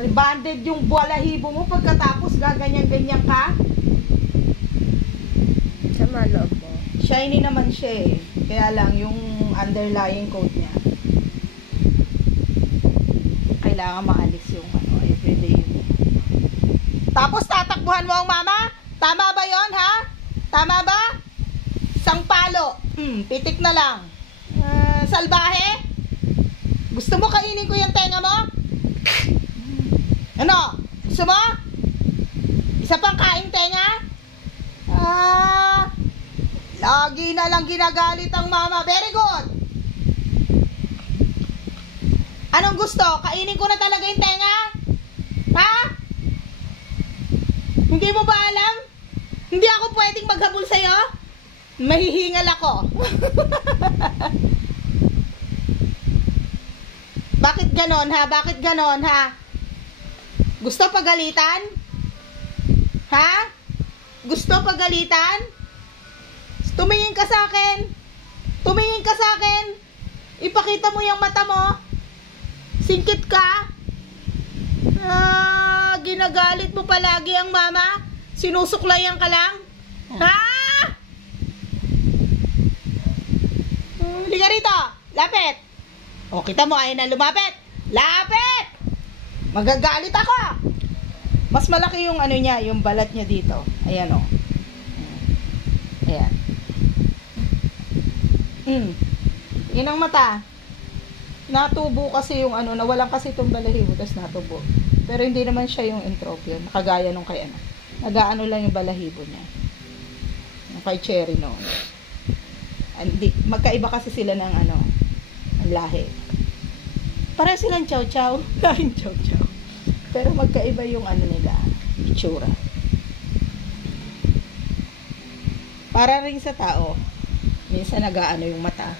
Rebanded yung balahibo mo pagkatapos gaganyan-ganyan ka. Sama loob mo. Shiny naman siya eh. Kaya lang yung underlying coat niya. Kailangan maalis yung everyday yun. Tapos tatakbuhan mo ang mama? Tama ba yon ha? Tama ba? Isang palo. Pitik na lang. Salbahe? Gusto mo kainin ko yung tenga mo? Ano? Gusto mo? Isa pang kain tenga? Lagi na lang ginagalit ang mama. Very good. Anong gusto? Kainin ko na talaga yung tenga? Ha? Hindi mo ba alam? Hindi ako pwedeng maghabol sa'yo? Mahihingal ako. Bakit ganon ha? Bakit ganon ha? Gusto pagalitan? Ha? Gusto pagalitan? Tumingin ka sa akin. Tumingin ka sa akin. Ipakita mo yung mata mo. Singkit ka. Ginagalit mo palagi ang mama. Sinusuklayan ka lang. Ha? Liga rito. Lapit. O, kita mo, ayaw na lumapit. Lapit! Magagalit ako. Mas malaki yung ano niya, yung balat niya dito. Ayan o. Ayan. Yan ang mata. Natubo kasi yung ano, nawalan kasi itong balahibo, tapos natubo. Pero hindi naman siya yung entropia. Nakagaya nung kay ano. Nagaano lang yung balahibo niya. Yung kay Cherry no. Magkaiba kasi sila ng ano, ang lahi. Para silang chow-chow. Lahing chow-chow. Pero magkaiba yung ano nila, itsura. Para rin sa tao, minsan nagaano yung mata.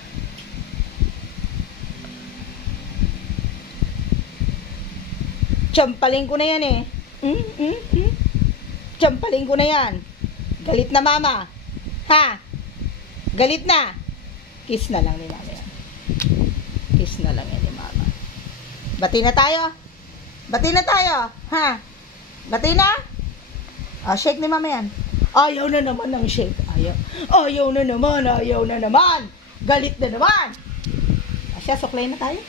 Tsampaling ko na yan eh. Tsampaling ko na yan. Galit na mama. Ha? Galit na. Kiss na lang ni mama yan. Kiss na lang yan ni mama. Bati na tayo. Bati na tayo. Ha? Bati na? Shake ni mama yan. Ayaw na naman ng shake. Ayaw na naman. Ayaw na naman. Galit na naman. Asya, suklay na tayo.